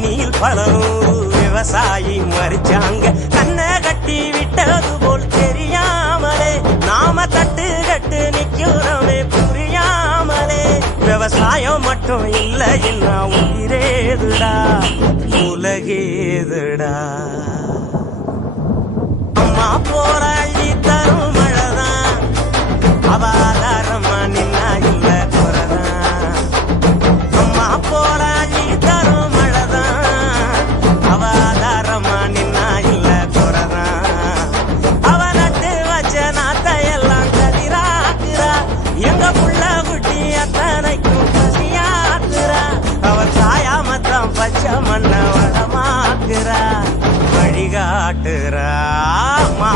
தீனியில் பல நூறு விவசாயி மறிச்சாங்க. கண்ணை கட்டி விட்டது போல் தெரியாமலே நாம தட்டு கட்டு நிக்கிறோமே புரியாமலே. விவசாயம் மட்டும் இல்ல என்ன உயிரேதுடா உலகேதுடா. அம்மா போற அள்ளி தரும் மழைதான் அவாதாரமா நின்னா இல்ல குறதான். அம்மா போற அள்ளி தரும் மழைதான் அவாதாரமா நின்னா இல்ல குறதான். அவ நட்டு வச்ச நாத்தையெல்லாம் கதிராக்குறா. எங்க புள்ள குட்டி அத்தனைக்கும் பசியாக்குறா. அவ சாயாமத்தான் பச்சை மண்ண வளமாக்குறா வழிகாட்டுறா. அம்மா